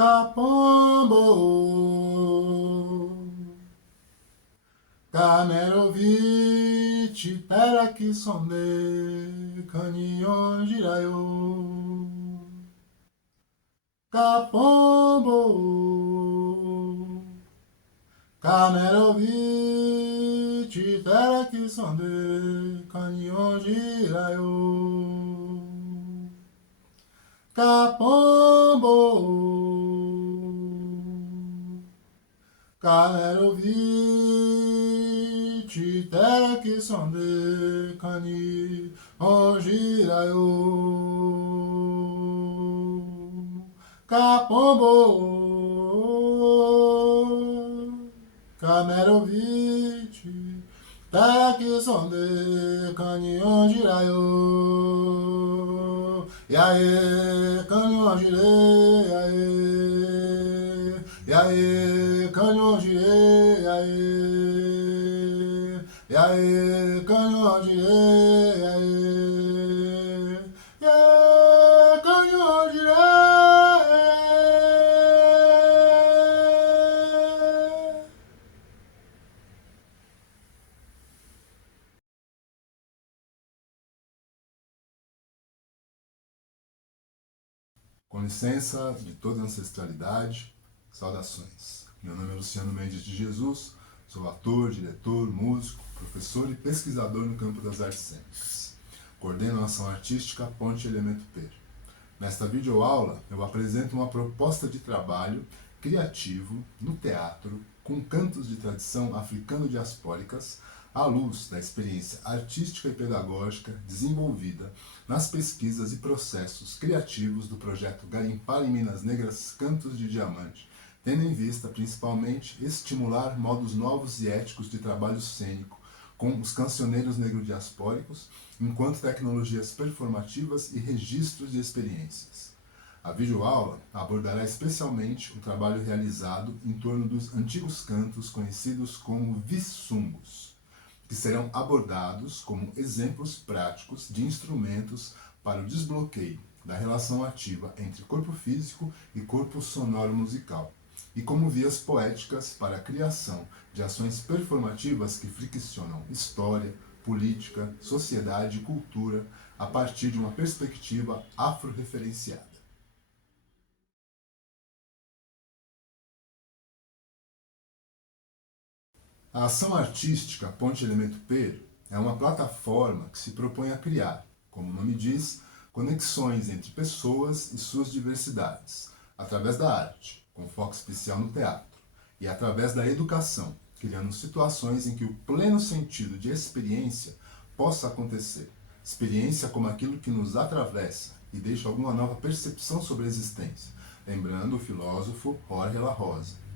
Kapombo, Kamerovich, Teraki Sonde, Kanyon Jirayo. Kapombo, Kamerovich, Teraki Sonde, Kanyon Jirayo. Kapombo, Kamerovich, Teraki Sonde, Kanyon Jirayo. Kapombo, Kamerovich, Teraki Sonde, Kanyon Jirayo. Yae, Kanyon Jire, yae, yae, Kanyon Jire, yae, yae, Kanyon Jire, yae, yae, Kanyon Jire. Com licença de toda a ancestralidade, saudações. Meu nome é Luciano Mendes de Jesus, sou ator, diretor, músico, professor e pesquisador no campo das artes cênicas. Coordeno a ação artística Ponte Elemento Per. Nesta videoaula, eu apresento uma proposta de trabalho criativo no teatro com cantos de tradição africano-diaspóricas à luz da experiência artística e pedagógica desenvolvida nas pesquisas e processos criativos do projeto Garimpar em Minas Negras Cantos de Diamante, tendo em vista principalmente estimular modos novos e éticos de trabalho cênico com os cancioneiros negro-diaspóricos, enquanto tecnologias performativas e registros de experiências. A videoaula abordará especialmente o trabalho realizado em torno dos antigos cantos conhecidos como vissungos, que serão abordados como exemplos práticos de instrumentos para o desbloqueio da relação ativa entre corpo físico e corpo sonoro musical, e como vias poéticas para a criação de ações performativas que friccionam história, política, sociedade e cultura a partir de uma perspectiva afro-referenciada. A ação artística Ponte Elemento Per é uma plataforma que se propõe a criar, como o nome diz, conexões entre pessoas e suas diversidades, através da arte, com foco especial no teatro, e através da educação, criando situações em que o pleno sentido de experiência possa acontecer. Experiência como aquilo que nos atravessa e deixa alguma nova percepção sobre a existência, lembrando o filósofo Jorge La Rosa.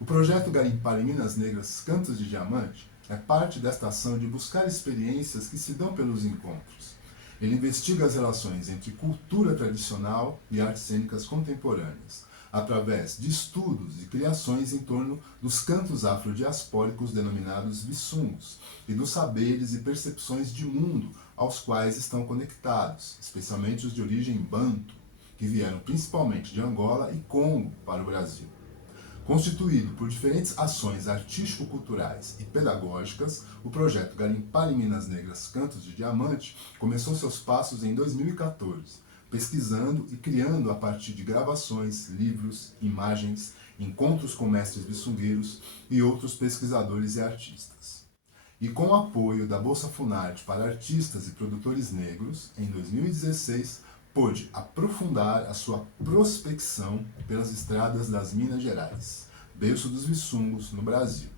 O projeto Garimpar em Minas Negras Cantos de Diamante é parte desta ação de buscar experiências que se dão pelos encontros. Ele investiga as relações entre cultura tradicional e artes cênicas contemporâneas, através de estudos e criações em torno dos cantos afrodiaspóricos denominados vissungos e dos saberes e percepções de mundo aos quais estão conectados, especialmente os de origem banto, que vieram principalmente de Angola e Congo para o Brasil. Constituído por diferentes ações artístico-culturais e pedagógicas, o projeto Garimpar em Minas Negras Cantos de Diamante começou seus passos em 2014, pesquisando e criando a partir de gravações, livros, imagens, encontros com mestres vissungueiros e outros pesquisadores e artistas. E com o apoio da Bolsa Funarte para artistas e produtores negros, em 2016, pôde aprofundar a sua prospecção pelas estradas das Minas Gerais, berço dos vissungos no Brasil.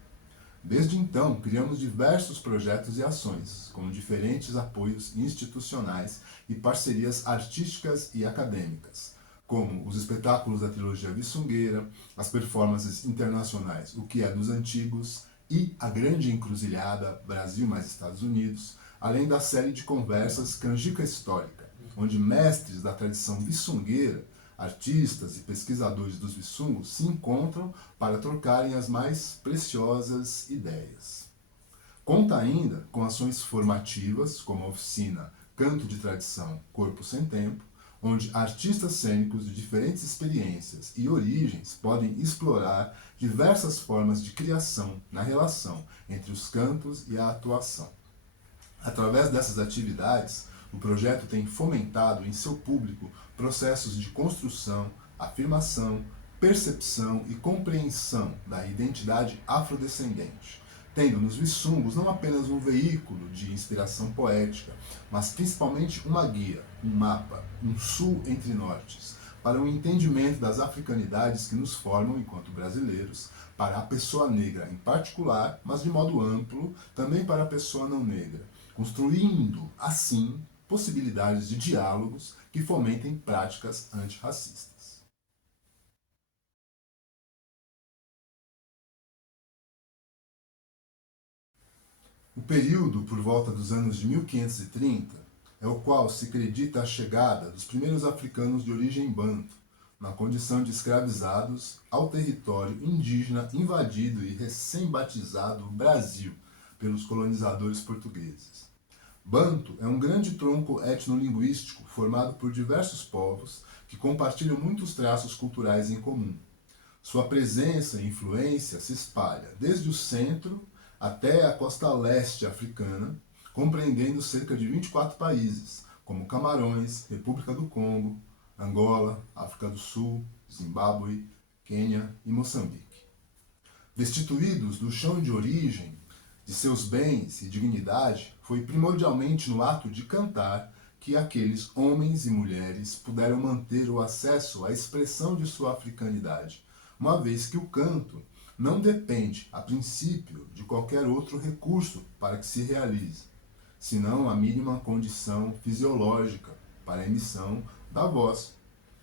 Desde então, criamos diversos projetos e ações, com diferentes apoios institucionais e parcerias artísticas e acadêmicas, como os espetáculos da trilogia vissungueira, as performances internacionais O que é dos Antigos e A Grande Encruzilhada, Brasil mais Estados Unidos, além da série de conversas Canjica Histórica, onde mestres da tradição vissungueira, artistas e pesquisadores dos vissungos se encontram para trocarem as mais preciosas ideias. Conta ainda com ações formativas, como a oficina Canto de Tradição Corpo Sem Tempo, onde artistas cênicos de diferentes experiências e origens podem explorar diversas formas de criação na relação entre os cantos e a atuação. Através dessas atividades, o projeto tem fomentado em seu público processos de construção, afirmação, percepção e compreensão da identidade afrodescendente, tendo nos Vissungos não apenas um veículo de inspiração poética, mas principalmente uma guia, um mapa, um sul entre nortes, para o entendimento das africanidades que nos formam enquanto brasileiros, para a pessoa negra em particular, mas de modo amplo, também para a pessoa não negra, construindo, assim, possibilidades de diálogos que fomentem práticas antirracistas. O período por volta dos anos de 1530 é o qual se acredita a chegada dos primeiros africanos de origem banto, na condição de escravizados, ao território indígena invadido e recém-batizado Brasil pelos colonizadores portugueses. Banto é um grande tronco etnolinguístico formado por diversos povos que compartilham muitos traços culturais em comum. Sua presença e influência se espalha desde o centro até a costa leste africana, compreendendo cerca de 24 países, como Camarões, República do Congo, Angola, África do Sul, Zimbábue, Quênia e Moçambique. Destituídos do chão de origem, de seus bens e dignidade, foi primordialmente no ato de cantar que aqueles homens e mulheres puderam manter o acesso à expressão de sua africanidade, uma vez que o canto não depende, a princípio, de qualquer outro recurso para que se realize, senão a mínima condição fisiológica para a emissão da voz,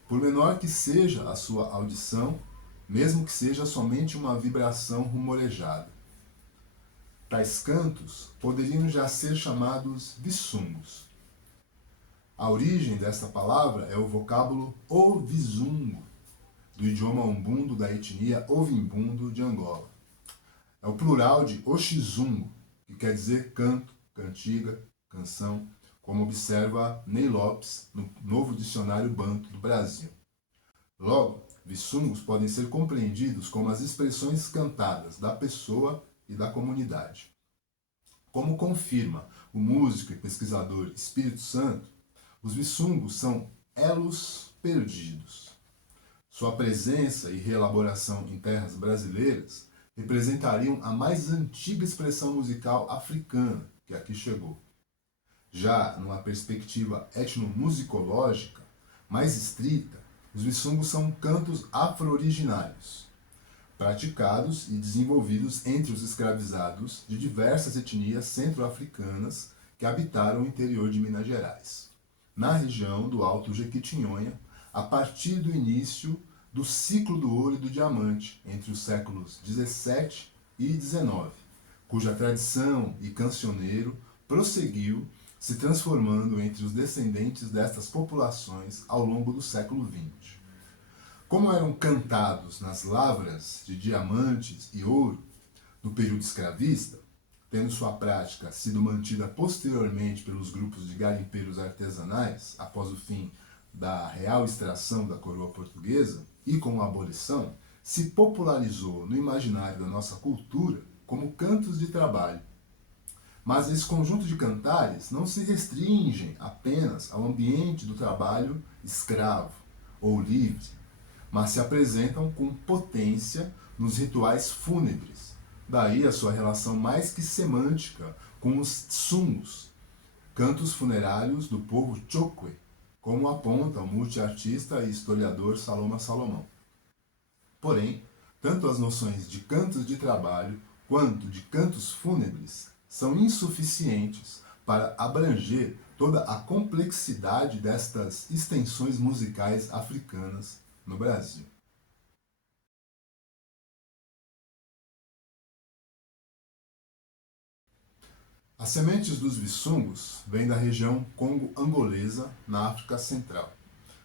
por menor que seja a sua audição, mesmo que seja somente uma vibração rumorejada. Tais cantos poderiam já ser chamados vissungos. A origem desta palavra é o vocábulo ovisungo, do idioma umbundo da etnia ovimbundo de Angola. É o plural de oxizungo, que quer dizer canto, cantiga, canção, como observa Ney Lopes no Novo Dicionário Banto do Brasil. Logo, vissungos podem ser compreendidos como as expressões cantadas da pessoa e da comunidade. Como confirma o músico e pesquisador Espírito Santo, os vissungos são elos perdidos. Sua presença e reelaboração em terras brasileiras representariam a mais antiga expressão musical africana que aqui chegou. Já numa perspectiva etnomusicológica mais estrita, os vissungos são cantos afro-originários, praticados e desenvolvidos entre os escravizados de diversas etnias centro-africanas que habitaram o interior de Minas Gerais, na região do Alto Jequitinhonha, a partir do início do ciclo do ouro e do diamante, entre os séculos 17 e 19, cuja tradição e cancioneiro prosseguiu se transformando entre os descendentes destas populações ao longo do século XX. Como eram cantados nas lavras de diamantes e ouro no período escravista, tendo sua prática sido mantida posteriormente pelos grupos de garimpeiros artesanais após o fim da real extração da coroa portuguesa e com a abolição, se popularizou no imaginário da nossa cultura como cantos de trabalho. Mas esse conjunto de cantares não se restringem apenas ao ambiente do trabalho escravo ou livre, mas se apresentam com potência nos rituais fúnebres. Daí a sua relação mais que semântica com os tsungos, cantos funerários do povo Chokwe, como aponta o multiartista e historiador Saloma Salomão. Porém, tanto as noções de cantos de trabalho quanto de cantos fúnebres são insuficientes para abranger toda a complexidade destas extensões musicais africanas no Brasil. As sementes dos vissungos vêm da região congo-angolesa, na África Central.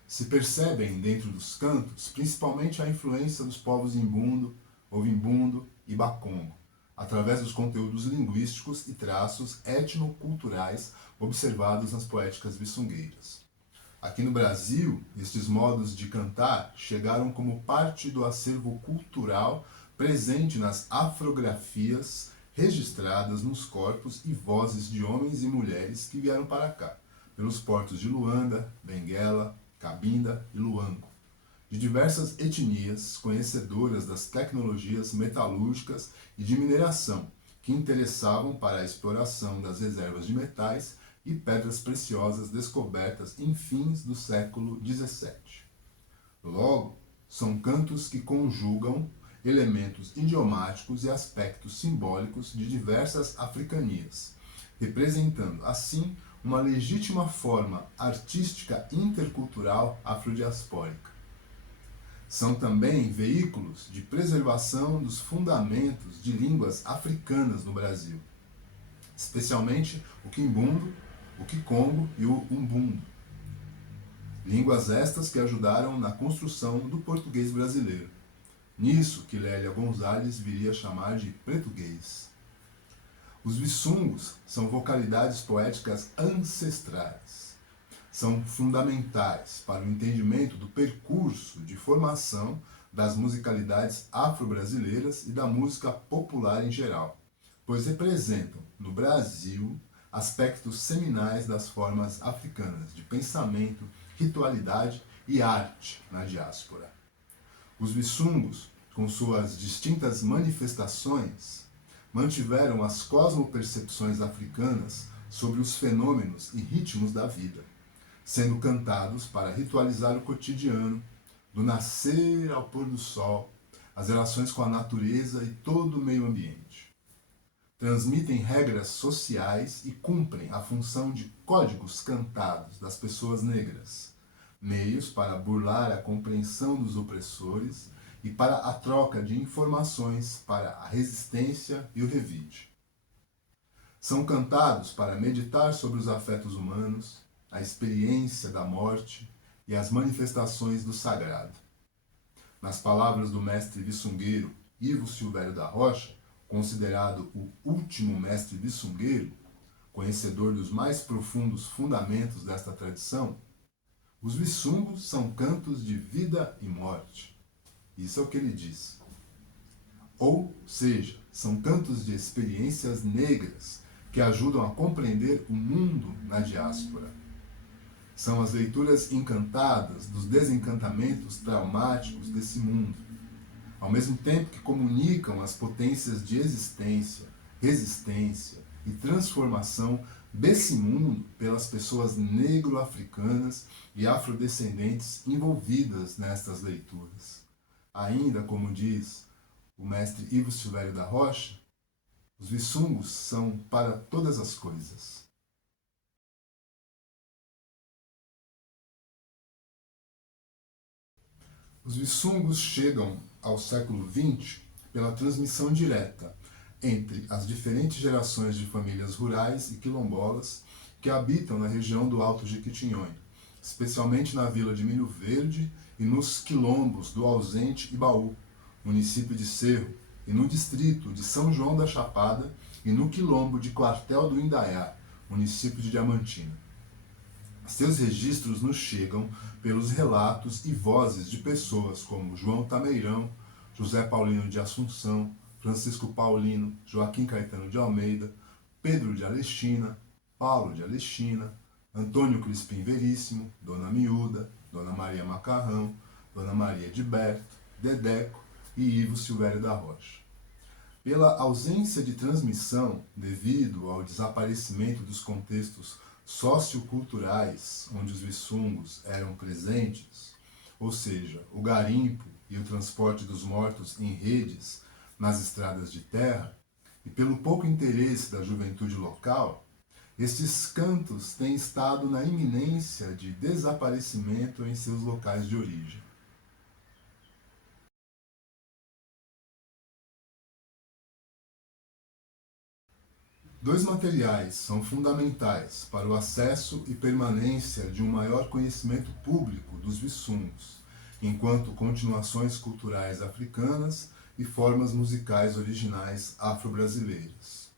Se percebem dentro dos cantos principalmente a influência dos povos imbundo, ovimbundo e bakongo, através dos conteúdos linguísticos e traços etnoculturais observados nas poéticas vissungueiras. Aqui no Brasil, estes modos de cantar chegaram como parte do acervo cultural presente nas afrografias registradas nos corpos e vozes de homens e mulheres que vieram para cá, pelos portos de Luanda, Benguela, Cabinda e Luango, de diversas etnias conhecedoras das tecnologias metalúrgicas e de mineração, que interessavam para a exploração das reservas de metais e pedras preciosas descobertas em fins do século XVII. Logo, são cantos que conjugam elementos idiomáticos e aspectos simbólicos de diversas africanias, representando, assim, uma legítima forma artística intercultural afrodiaspórica. São também veículos de preservação dos fundamentos de línguas africanas no Brasil, especialmente o quimbundo, o kikongo e o umbundo. Línguas estas que ajudaram na construção do português brasileiro. Nisso que Lélia Gonzalez viria a chamar de pretuguês. Os viçungos são vocalidades poéticas ancestrais. São fundamentais para o entendimento do percurso de formação das musicalidades afro-brasileiras e da música popular em geral, pois representam, no Brasil, aspectos seminais das formas africanas de pensamento, ritualidade e arte na diáspora. Os viçungos, com suas distintas manifestações, mantiveram as cosmopercepções africanas sobre os fenômenos e ritmos da vida, sendo cantados para ritualizar o cotidiano, do nascer ao pôr do sol, as relações com a natureza e todo o meio ambiente. Transmitem regras sociais e cumprem a função de códigos cantados das pessoas negras, meios para burlar a compreensão dos opressores e para a troca de informações para a resistência e o revide. São cantados para meditar sobre os afetos humanos, a experiência da morte e as manifestações do sagrado. Nas palavras do mestre viçungueiro Ivo Silvério da Rocha, considerado o último mestre viçungueiro, conhecedor dos mais profundos fundamentos desta tradição, os viçungos são cantos de vida e morte. Isso é o que ele diz. Ou seja, são cantos de experiências negras que ajudam a compreender o mundo na diáspora. São as leituras encantadas dos desencantamentos traumáticos desse mundo, ao mesmo tempo que comunicam as potências de existência, resistência e transformação desse mundo pelas pessoas negro-africanas e afrodescendentes envolvidas nestas leituras. Ainda, como diz o mestre Ivo Silvério da Rocha, os viçungos são para todas as coisas. Os viçungos chegam ao século XX pela transmissão direta entre as diferentes gerações de famílias rurais e quilombolas que habitam na região do Alto Jequitinhonha, especialmente na vila de Milho Verde e nos quilombos do Ausente e Baú, município de Cerro, e no distrito de São João da Chapada e no quilombo de Quartel do Indaiá, município de Diamantina. Seus registros nos chegam pelos relatos e vozes de pessoas como João Tameirão, José Paulino de Assunção, Francisco Paulino, Joaquim Caetano de Almeida, Pedro de Alexina, Paulo de Alexina, Antônio Crispim Veríssimo, Dona Miúda, Dona Maria Macarrão, Dona Maria de Berto, Dedeco e Ivo Silvério da Rocha. Pela ausência de transmissão, devido ao desaparecimento dos contextos socioculturais onde os viçungos eram presentes, ou seja, o garimpo e o transporte dos mortos em redes nas estradas de terra, e pelo pouco interesse da juventude local, estes cantos têm estado na iminência de desaparecimento em seus locais de origem. Dois materiais são fundamentais para o acesso e permanência de um maior conhecimento público dos viçungos, enquanto continuações culturais africanas e formas musicais originais afro-brasileiras.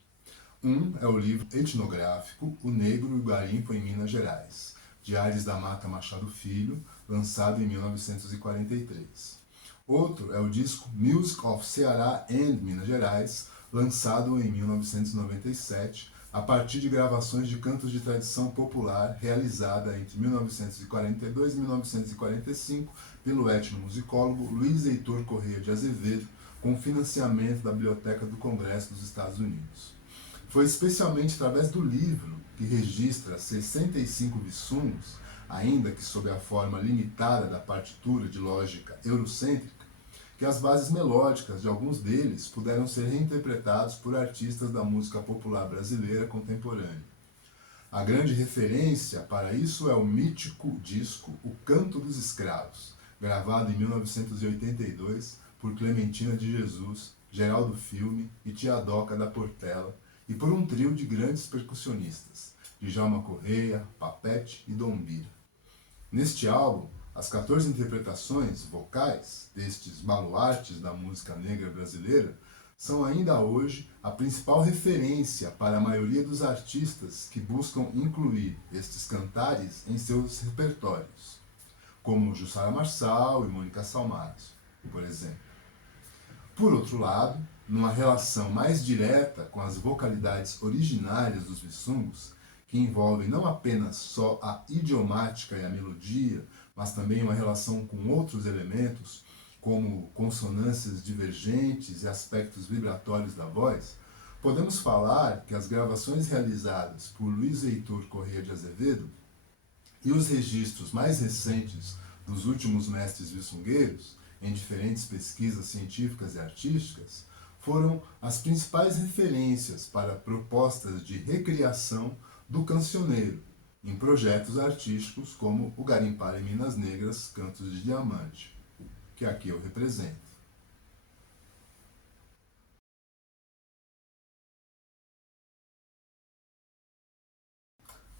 Um é o livro etnográfico O Negro e o Garimpo em Minas Gerais, de Aires da Mata Machado Filho, lançado em 1943. Outro é o disco Music of Ceará and Minas Gerais, lançado em 1997, a partir de gravações de cantos de tradição popular realizada entre 1942 e 1945 pelo etnomusicólogo Luiz Heitor Corrêa de Azevedo, com financiamento da Biblioteca do Congresso dos Estados Unidos. Foi especialmente através do livro, que registra 65 vissungos, ainda que sob a forma limitada da partitura de lógica eurocêntrica, que as bases melódicas de alguns deles puderam ser reinterpretados por artistas da música popular brasileira contemporânea. A grande referência para isso é o mítico disco O Canto dos Escravos, gravado em 1982 por Clementina de Jesus, Geraldo Filme e Tia Doca da Portela, e por um trio de grandes percussionistas, Djalma Correia, Papete e Dombira. Neste álbum, as 14 interpretações vocais destes baluartes da música negra brasileira são ainda hoje a principal referência para a maioria dos artistas que buscam incluir estes cantares em seus repertórios, como Jussara Marçal e Mônica Salmazo, por exemplo. Por outro lado, numa relação mais direta com as vocalidades originárias dos vissungos, que envolvem não apenas só a idiomática e a melodia, mas também uma relação com outros elementos, como consonâncias divergentes e aspectos vibratórios da voz, podemos falar que as gravações realizadas por Luiz Heitor Corrêa de Azevedo e os registros mais recentes dos últimos mestres vissungueiros, em diferentes pesquisas científicas e artísticas, foram as principais referências para propostas de recriação do cancioneiro, em projetos artísticos como o Garimpar em Minas Negras, Cantos de Diamante, que aqui eu represento.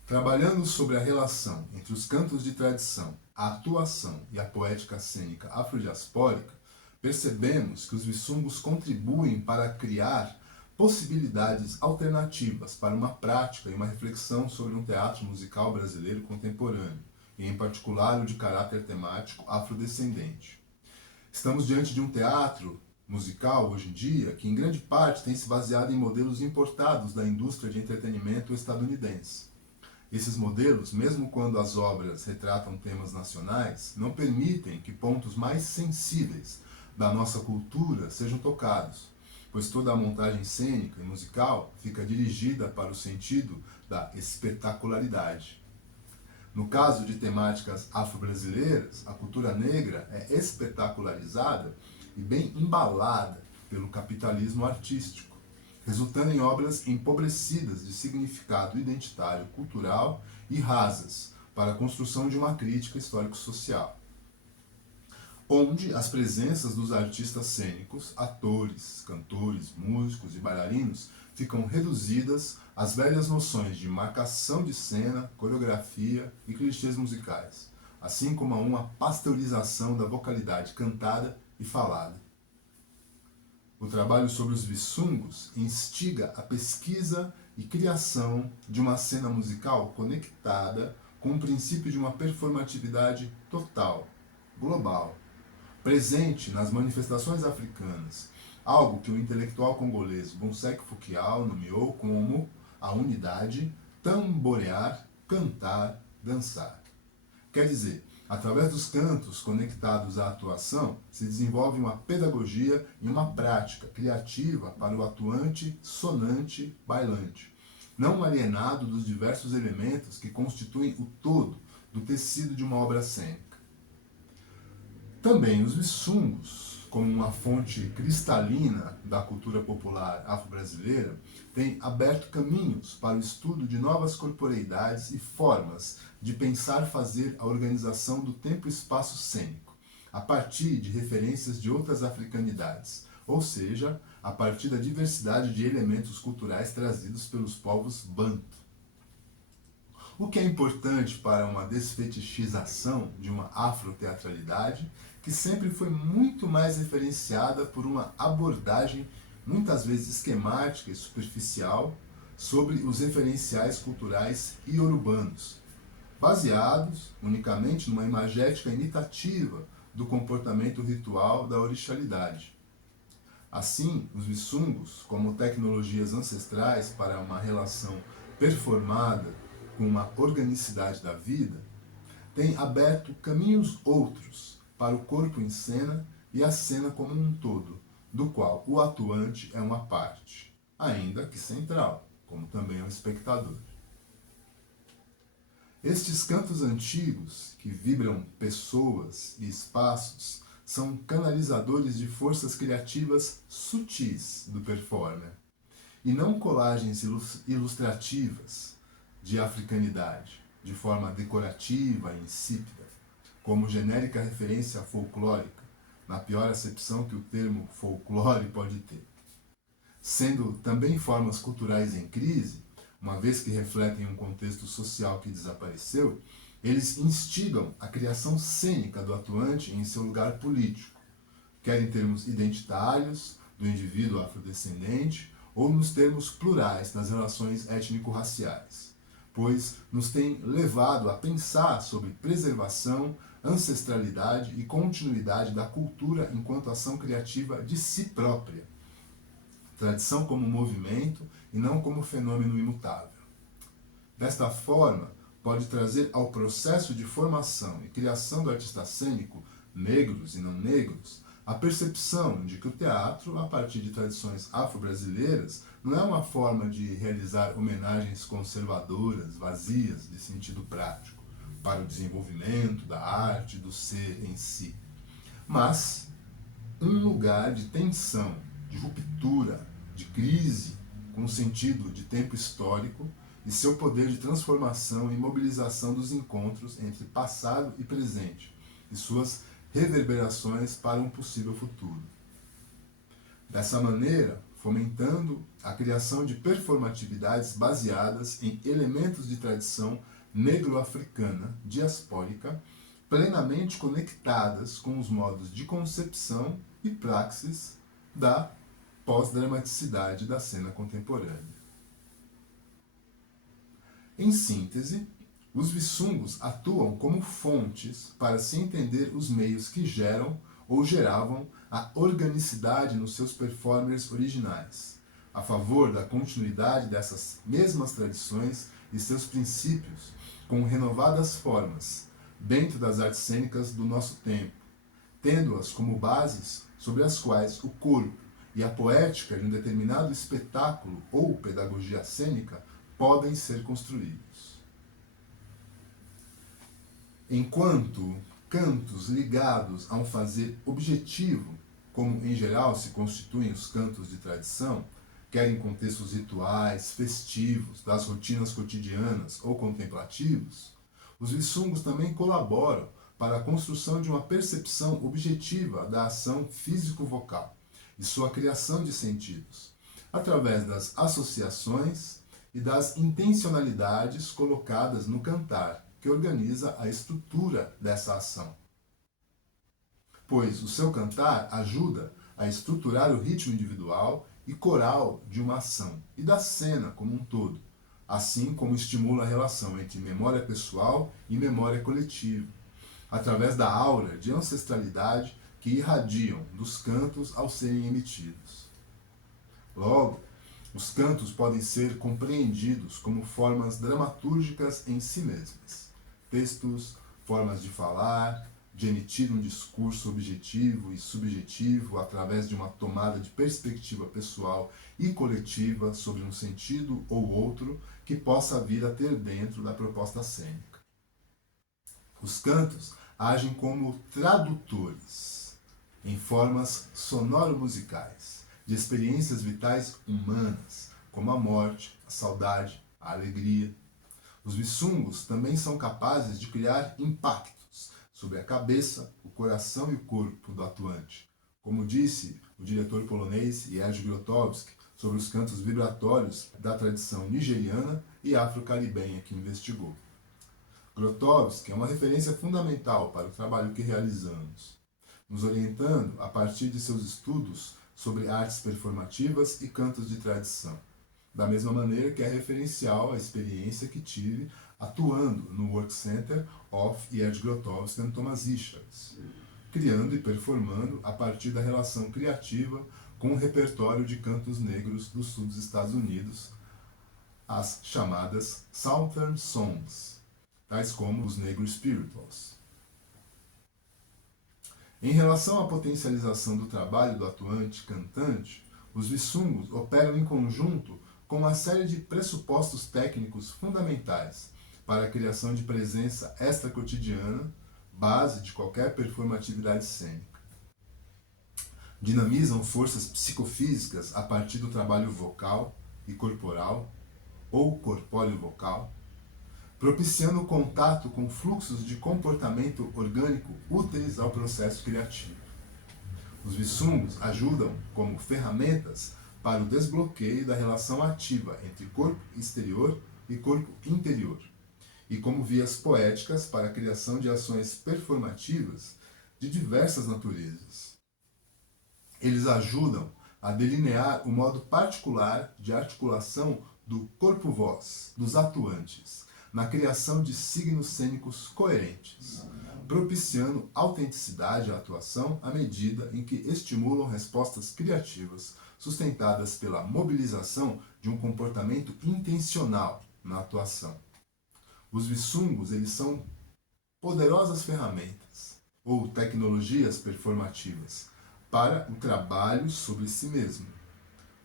Trabalhando sobre a relação entre os cantos de tradição, a atuação e a poética cênica afrodiaspórica, percebemos que os vissungos contribuem para criar possibilidades alternativas para uma prática e uma reflexão sobre um teatro musical brasileiro contemporâneo, e em particular o de caráter temático afrodescendente. Estamos diante de um teatro musical, hoje em dia, que em grande parte tem se baseado em modelos importados da indústria de entretenimento estadunidense. Esses modelos, mesmo quando as obras retratam temas nacionais, não permitem que pontos mais sensíveis da nossa cultura sejam tocados, pois toda a montagem cênica e musical fica dirigida para o sentido da espetacularidade. No caso de temáticas afro-brasileiras, a cultura negra é espetacularizada e bem embalada pelo capitalismo artístico, resultando em obras empobrecidas de significado identitário, cultural e rasas para a construção de uma crítica histórico-social, onde as presenças dos artistas cênicos, atores, cantores, músicos e bailarinos ficam reduzidas às velhas noções de marcação de cena, coreografia e clichês musicais, assim como a uma pasteurização da vocalidade cantada e falada. O trabalho sobre os vissungos instiga a pesquisa e criação de uma cena musical conectada com o princípio de uma performatividade total, global, presente nas manifestações africanas, algo que o intelectual congolês Bonsek Fukiao nomeou como a unidade tamborear, cantar, dançar. Quer dizer, através dos cantos conectados à atuação, se desenvolve uma pedagogia e uma prática criativa para o atuante, sonante, bailante, não alienado dos diversos elementos que constituem o todo do tecido de uma obra cênica. Também os vissungos, como uma fonte cristalina da cultura popular afro-brasileira, têm aberto caminhos para o estudo de novas corporeidades e formas de pensar fazer a organização do tempo e espaço cênico, a partir de referências de outras africanidades, ou seja, a partir da diversidade de elementos culturais trazidos pelos povos banto. O que é importante para uma desfetichização de uma afroteatralidade que sempre foi muito mais referenciada por uma abordagem muitas vezes esquemática e superficial sobre os referenciais culturais iorubanos, baseados unicamente numa imagética imitativa do comportamento ritual da orixalidade. Assim, os Vissungos, como tecnologias ancestrais para uma relação performada com uma organicidade da vida, têm aberto caminhos outros para o corpo em cena e a cena como um todo, do qual o atuante é uma parte, ainda que central, como também é um espectador. Estes cantos antigos, que vibram pessoas e espaços, são canalizadores de forças criativas sutis do performer, e não colagens ilustrativas de africanidade, de forma decorativa e insípida, como genérica referência folclórica, na pior acepção que o termo folclore pode ter. Sendo também formas culturais em crise, uma vez que refletem um contexto social que desapareceu, eles instigam a criação cênica do atuante em seu lugar político, quer em termos identitários do indivíduo afrodescendente ou nos termos plurais das relações étnico-raciais, pois nos tem levado a pensar sobre preservação, ancestralidade e continuidade da cultura enquanto ação criativa de si própria, tradição como movimento e não como fenômeno imutável. Desta forma, pode trazer ao processo de formação e criação do artista cênico, negros e não negros, a percepção de que o teatro, a partir de tradições afro-brasileiras, não é uma forma de realizar homenagens conservadoras, vazias de sentido prático, para o desenvolvimento da arte, do ser em si, mas um lugar de tensão, de ruptura, de crise, com o sentido de tempo histórico e seu poder de transformação e mobilização dos encontros entre passado e presente, e suas reverberações para um possível futuro. Dessa maneira, fomentando a criação de performatividades baseadas em elementos de tradição negro-africana diaspórica, plenamente conectadas com os modos de concepção e praxis da pós-dramaticidade da cena contemporânea. Em síntese, os Vissungos atuam como fontes para se entender os meios que geram ou geravam a organicidade nos seus performers originais, a favor da continuidade dessas mesmas tradições e seus princípios com renovadas formas, dentro das artes cênicas do nosso tempo, tendo-as como bases sobre as quais o corpo e a poética de um determinado espetáculo ou pedagogia cênica podem ser construídos. Enquanto cantos ligados a um fazer objetivo, como em geral se constituem os cantos de tradição, quer em contextos rituais, festivos, das rotinas cotidianas ou contemplativos, os Vissungos também colaboram para a construção de uma percepção objetiva da ação físico-vocal e sua criação de sentidos, através das associações e das intencionalidades colocadas no cantar, que organiza a estrutura dessa ação. Pois o seu cantar ajuda a estruturar o ritmo individual e coral de uma ação e da cena como um todo, assim como estimula a relação entre memória pessoal e memória coletiva, através da aura de ancestralidade que irradiam dos cantos ao serem emitidos. Logo, os cantos podem ser compreendidos como formas dramatúrgicas em si mesmas, textos, formas de falar, de emitir um discurso objetivo e subjetivo através de uma tomada de perspectiva pessoal e coletiva sobre um sentido ou outro que possa vir a ter dentro da proposta cênica. Os cantos agem como tradutores, em formas sonoro-musicais, de experiências vitais humanas, como a morte, a saudade, a alegria. Os Vissungos também são capazes de criar impactos sobre a cabeça, o coração e o corpo do atuante, como disse o diretor polonês Jerzy Grotowski sobre os cantos vibratórios da tradição nigeriana e afro-caribenha que investigou. Grotowski é uma referência fundamental para o trabalho que realizamos, nos orientando a partir de seus estudos sobre artes performativas e cantos de tradição, da mesma maneira que é referencial à experiência que tive atuando no Work Center of Gerd Grotowski and Thomas Richards, criando e performando a partir da relação criativa com o repertório de cantos negros do sul dos Estados Unidos, as chamadas Southern Songs, tais como os Negro Spirituals. Em relação à potencialização do trabalho do atuante cantante, os Wisungos operam em conjunto com uma série de pressupostos técnicos fundamentais para a criação de presença extracotidiana, base de qualquer performatividade cênica. Dinamizam forças psicofísicas a partir do trabalho vocal e corporal, ou corpóreo-vocal, propiciando o contato com fluxos de comportamento orgânico úteis ao processo criativo. Os Wisungos ajudam como ferramentas para o desbloqueio da relação ativa entre corpo exterior e corpo interior, e como vias poéticas para a criação de ações performativas de diversas naturezas. Eles ajudam a delinear o modo particular de articulação do corpo-voz dos atuantes na criação de signos cênicos coerentes, propiciando autenticidade à atuação à medida em que estimulam respostas criativas sustentadas pela mobilização de um comportamento intencional na atuação. Os Wisungos, eles são poderosas ferramentas ou tecnologias performativas para o trabalho sobre si mesmo,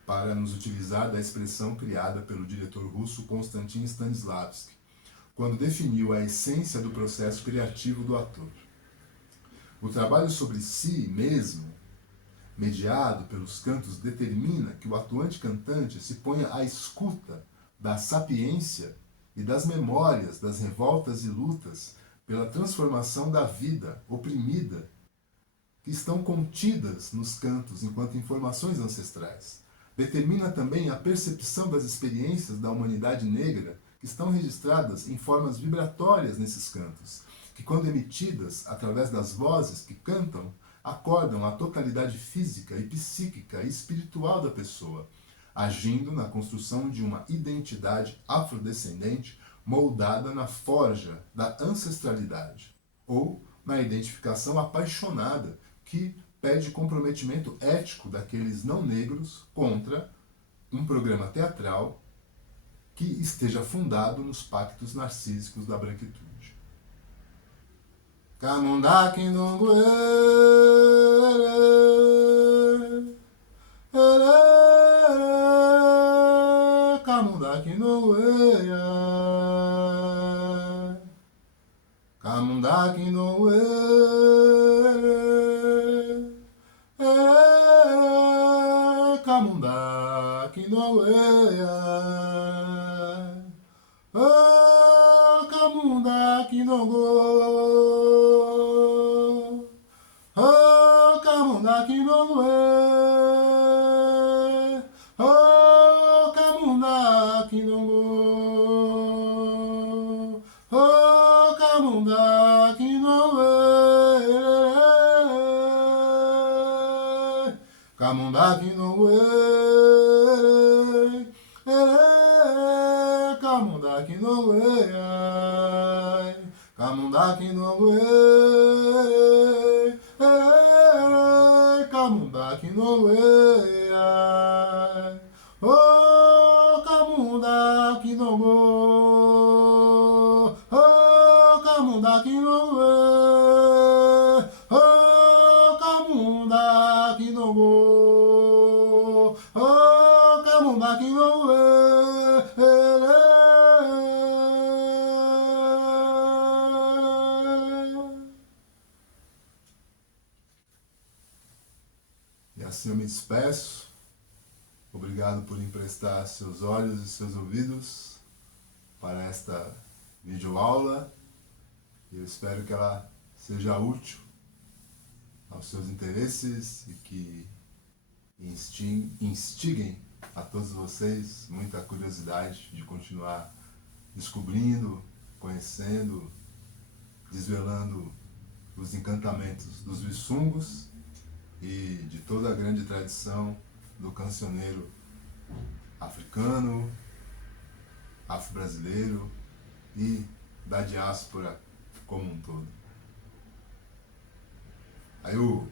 para nos utilizar da expressão criada pelo diretor russo Konstantin Stanislavski, quando definiu a essência do processo criativo do ator. O trabalho sobre si mesmo, mediado pelos cantos, determina que o atuante cantante se ponha à escuta da sapiência e das memórias das revoltas e lutas pela transformação da vida oprimida que estão contidas nos cantos enquanto informações ancestrais. Determina também a percepção das experiências da humanidade negra que estão registradas em formas vibratórias nesses cantos, que quando emitidas através das vozes que cantam, acordam a totalidade física e psíquica e espiritual da pessoa, agindo na construção de uma identidade afrodescendente moldada na forja da ancestralidade, ou na identificação apaixonada que pede comprometimento ético daqueles não negros contra um programa teatral que esteja fundado nos pactos narcísicos da branquitude. Kamunda kindongwe Kamunda kindongwe Kamunda kindongwe Kamunda kindongwe Kamunda kindongo Kamunda kindongwe Kamunda kindongo Kamunda kindongwe Kamunda kindongwe Kamunda kindongwe Kamunda kindongwe Kamunda kindongwe Oh Kamunda kindongo Oh Kamunda kindongwe Oh Kamunda kindongo Oh Kamunda kindongwe E assim eu me despeço. Obrigado por emprestar seus olhos e seus ouvidos para esta videoaula. Eu espero que ela seja útil aos seus interesses e que instiguem a todos vocês muita curiosidade de continuar descobrindo, conhecendo, desvelando os encantamentos dos Wisungos e de toda a grande tradição do cancioneiro africano, afro-brasileiro e da diáspora como um todo. Aí o